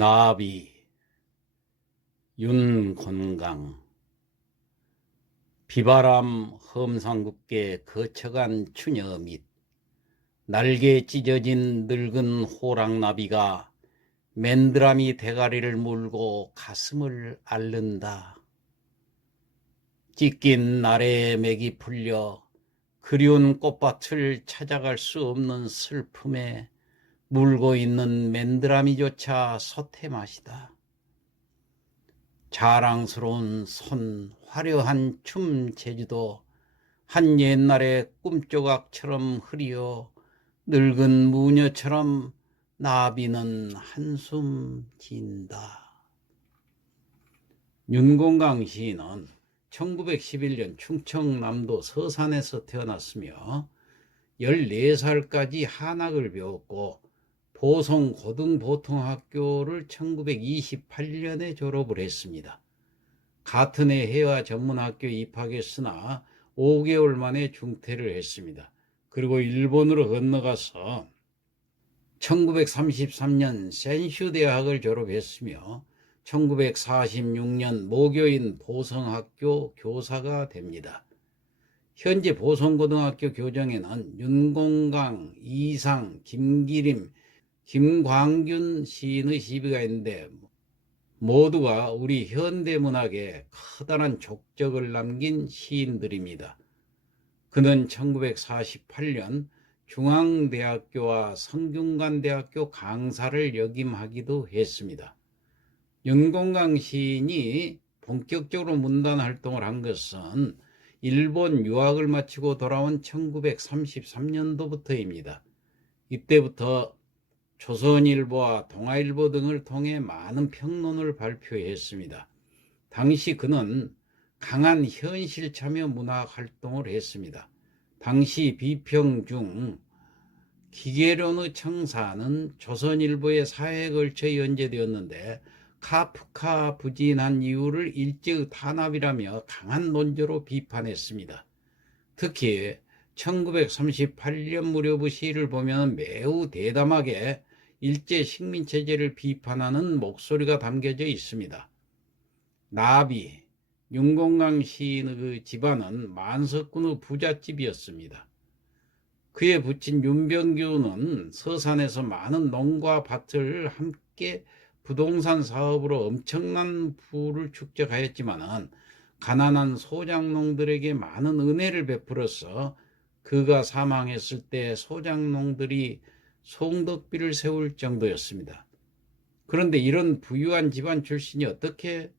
나비, 윤건강. 비바람 험상궂게 거쳐간 추녀 밑 날개 찢어진 늙은 호랑나비가 맨드라미 대가리를 물고 가슴을 앓는다. 찢긴 날의 맥이 풀려 그리운 꽃밭을 찾아갈 수 없는 슬픔에 물고 있는 맨드라미조차 서태마시다. 자랑스러운 손, 화려한 춤 제주도 한 옛날의 꿈조각처럼 흐리어 늙은 무녀처럼 나비는 한숨 진다. 윤건강 시인은 1911년 충청남도 서산에서 태어났으며 14살까지 한학을 배웠고 보성 고등보통학교를 1928년에 졸업을 했습니다. 같은 해 해화전문학교에 입학했으나 5개월 만에 중퇴를 했습니다. 그리고 일본으로 건너가서 1933년 센슈 대학을 졸업했으며 1946년 모교인 보성학교 교사가 됩니다. 현재 보성고등학교 교정에는 윤건강, 이상, 김기림, 김광균 시인의 시비가 있는데 모두가 우리 현대문학에 커다란 족적을 남긴 시인들입니다. 그는 1948년 중앙대학교와 성균관대학교 강사를 역임하기도 했습니다. 윤건강 시인이 본격적으로 문단 활동을 한 것은 일본 유학을 마치고 돌아온 1933년도부터입니다. 이때부터 조선일보와 동아일보 등을 통해 많은 평론을 발표했습니다. 당시 그는 강한 현실 참여 문학 활동을 했습니다. 당시 비평 중 기계론의 청사는 조선일보의 사회에 걸쳐 연재되었는데 카프카 부진한 이유를 일제의 탄압이라며 강한 논조로 비판했습니다. 특히 1938년 무렵의 시를 보면 매우 대담하게 일제 식민체제를 비판하는 목소리가 담겨져 있습니다. 나비, 윤건강 시인의 그 집안은 만석군의 부잣집이었습니다. 그의 부친 윤병규는 서산에서 많은 농과 밭을 함께 부동산 사업으로 엄청난 부를 축적하였지만 가난한 소작농들에게 많은 은혜를 베풀어서 그가 사망했을 때 소작농들이 송덕비를 세울 정도였습니다. 그런데 이런 부유한 집안 출신이 어떻게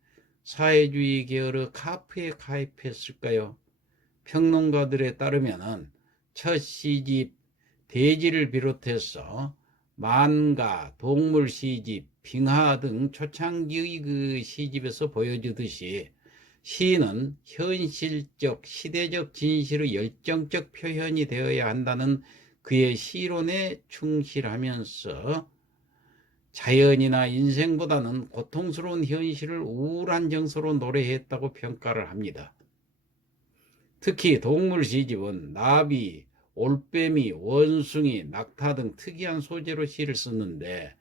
사회주의 계열의 카프에 가입했을까요? 평론가들에 따르면 첫 시집 대지를 비롯해서 만가, 동물 시집, 빙하 등 초창기의 그 시집에서 보여주듯이 시는 현실적, 시대적 진실의 열정적 표현이 되어야 한다는 그의 시론에 충실하면서 자연이나 인생보다는 고통스러운 현실을 우울한 정서로 노래했다고 평가를 합니다. 특히 동물 시집은 나비, 올빼미, 원숭이, 낙타 등 특이한 소재로 시를 썼는데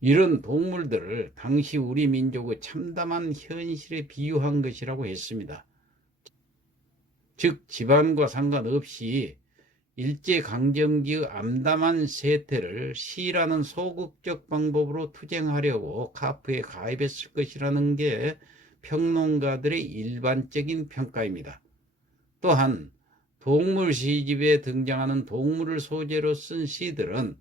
이런 동물들을 당시 우리 민족의 참담한 현실에 비유한 것이라고 했습니다. 즉 집안과 상관없이 일제강점기의 암담한 세태를 시라는 소극적 방법으로 투쟁하려고 카프에 가입했을 것이라는 게 평론가들의 일반적인 평가입니다. 또한 동물 시집에 등장하는 동물을 소재로 쓴 시들은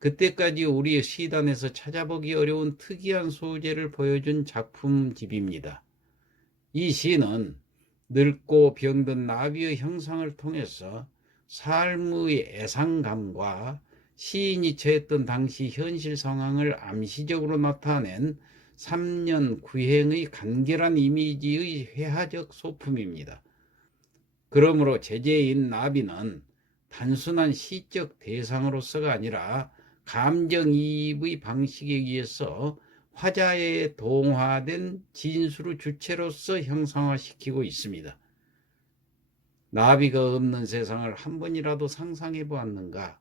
그때까지 우리 시단에서 찾아보기 어려운 특이한 소재를 보여준 작품집입니다. 이 시는 늙고 병든 나비의 형상을 통해서 삶의 애상감과 시인이 처했던 당시 현실 상황을 암시적으로 나타낸 3년 구행의 간결한 이미지의 회화적 소품입니다. 그러므로 제재인 나비는 단순한 시적 대상으로서가 아니라 감정이입의 방식에 의해서 화자에 동화된 진수를 주체로서 형상화시키고 있습니다. 나비가 없는 세상을 한 번이라도 상상해 보았는가?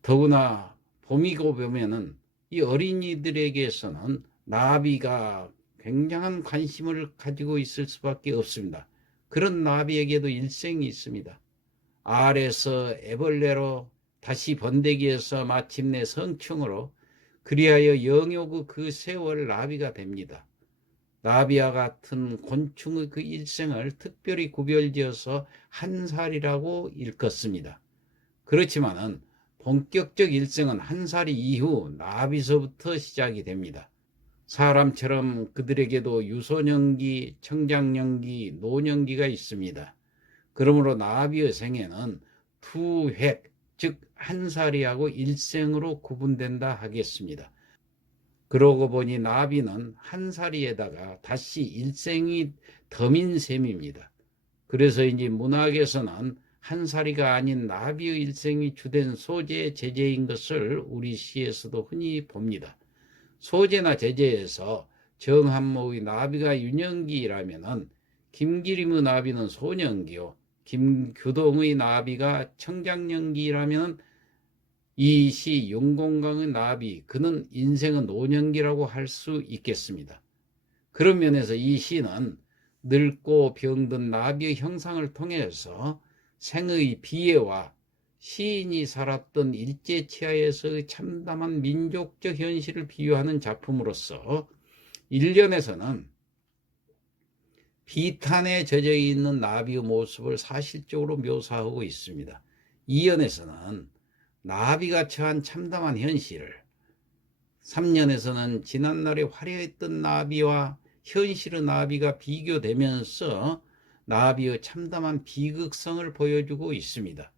더구나 봄이고 봄에는 이 어린이들에게서는 나비가 굉장한 관심을 가지고 있을 수밖에 없습니다. 그런 나비에게도 일생이 있습니다. 알에서 애벌레로, 다시 번데기에서 마침내 성충으로, 그리하여 영욕의 그 세월 나비가 됩니다. 나비와 같은 곤충의 그 일생을 특별히 구별지어서 한 살이라고 일컫습니다. 그렇지만은 본격적 일생은 한 살이 이후 나비서부터 시작이 됩니다. 사람처럼 그들에게도 유소년기, 청장년기, 노년기가 있습니다. 그러므로 나비의 생애는 투획, 즉 한 살이하고 일생으로 구분된다 하겠습니다. 그러고 보니 나비는 한 살이에다가 다시 일생이 덤인 셈입니다. 그래서인지 문학에서는 한 살이가 아닌 나비의 일생이 주된 소재, 제재인 것을 우리 시에서도 흔히 봅니다. 소재나 제재에서 정한모의 나비가 유년기라면은 김기림의 나비는 소년기요, 김규동의 나비가 청장년기라면 이 시 윤공강의 나비, 그는 인생은 노년기라고 할 수 있겠습니다. 그런 면에서 이 시는 늙고 병든 나비의 형상을 통해서 생의 비애와 시인이 살았던 일제치하에서의 참담한 민족적 현실을 비유하는 작품으로서 1년에서는 비탄에 젖어 있는 나비의 모습을 사실적으로 묘사하고 있습니다. 2년에서는 나비가 처한 참담한 현실을, 3년에서는 지난날에 화려했던 나비와 현실의 나비가 비교되면서 나비의 참담한 비극성을 보여주고 있습니다.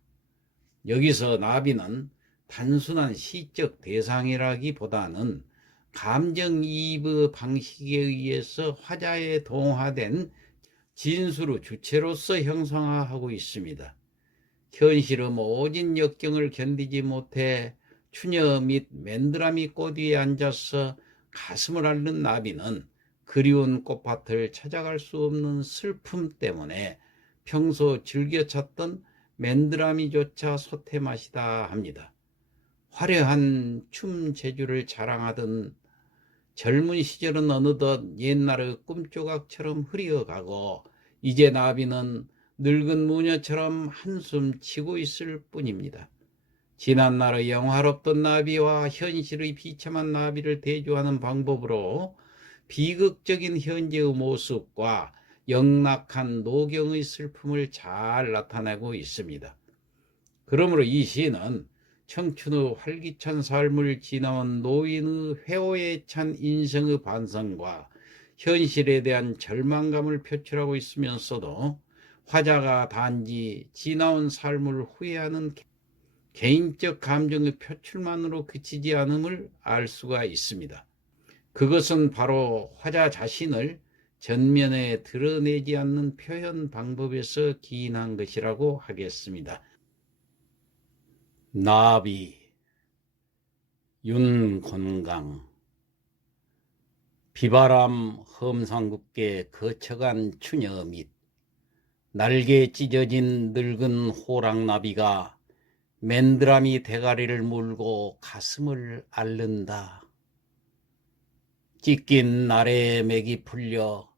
여기서 나비는 단순한 시적 대상이라기보다는 감정이입의 방식에 의해서 화자에 동화된 진수의 주체로서 형상화하고 있습니다. 현실의 모진 역경을 견디지 못해 추녀 및 맨드라미 꽃 위에 앉아서 가슴을 앓는 나비는 그리운 꽃밭을 찾아갈 수 없는 슬픔 때문에 평소 즐겨 찾던 맨드라미조차 소태맛이다 합니다. 화려한 춤 재주를 자랑하던 젊은 시절은 어느덧 옛날의 꿈조각처럼 흐려가고 이제 나비는 늙은 무녀처럼 한숨 치고 있을 뿐입니다. 지난날의 영화롭던 나비와 현실의 비참한 나비를 대조하는 방법으로 비극적인 현재의 모습과 영락한 노경의 슬픔을 잘 나타내고 있습니다. 그러므로 이 시는 청춘의 활기찬 삶을 지나온 노인의 회오에 찬 인생의 반성과 현실에 대한 절망감을 표출하고 있으면서도 화자가 단지 지나온 삶을 후회하는 개인적 감정의 표출만으로 그치지 않음을 알 수가 있습니다. 그것은 바로 화자 자신을 전면에 드러내지 않는 표현 방법에서 기인한 것이라고 하겠습니다. 나비, 윤곤강. 비바람 험상궂게 거쳐간 추녀 및 날개 찢어진 늙은 호랑나비가 맨드라미 대가리를 물고 가슴을 앓는다. 찢긴 날의 맥이 풀려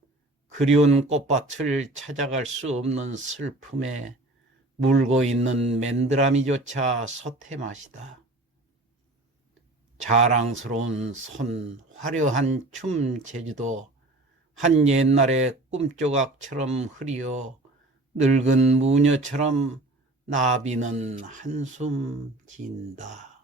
그리운 꽃밭을 찾아갈 수 없는 슬픔에 물고 있는 맨드라미조차 소태맛이다. 자랑스러운 손, 화려한 춤 재주도 한 옛날의 꿈조각처럼 흐리어 늙은 무녀처럼 나비는 한숨 진다.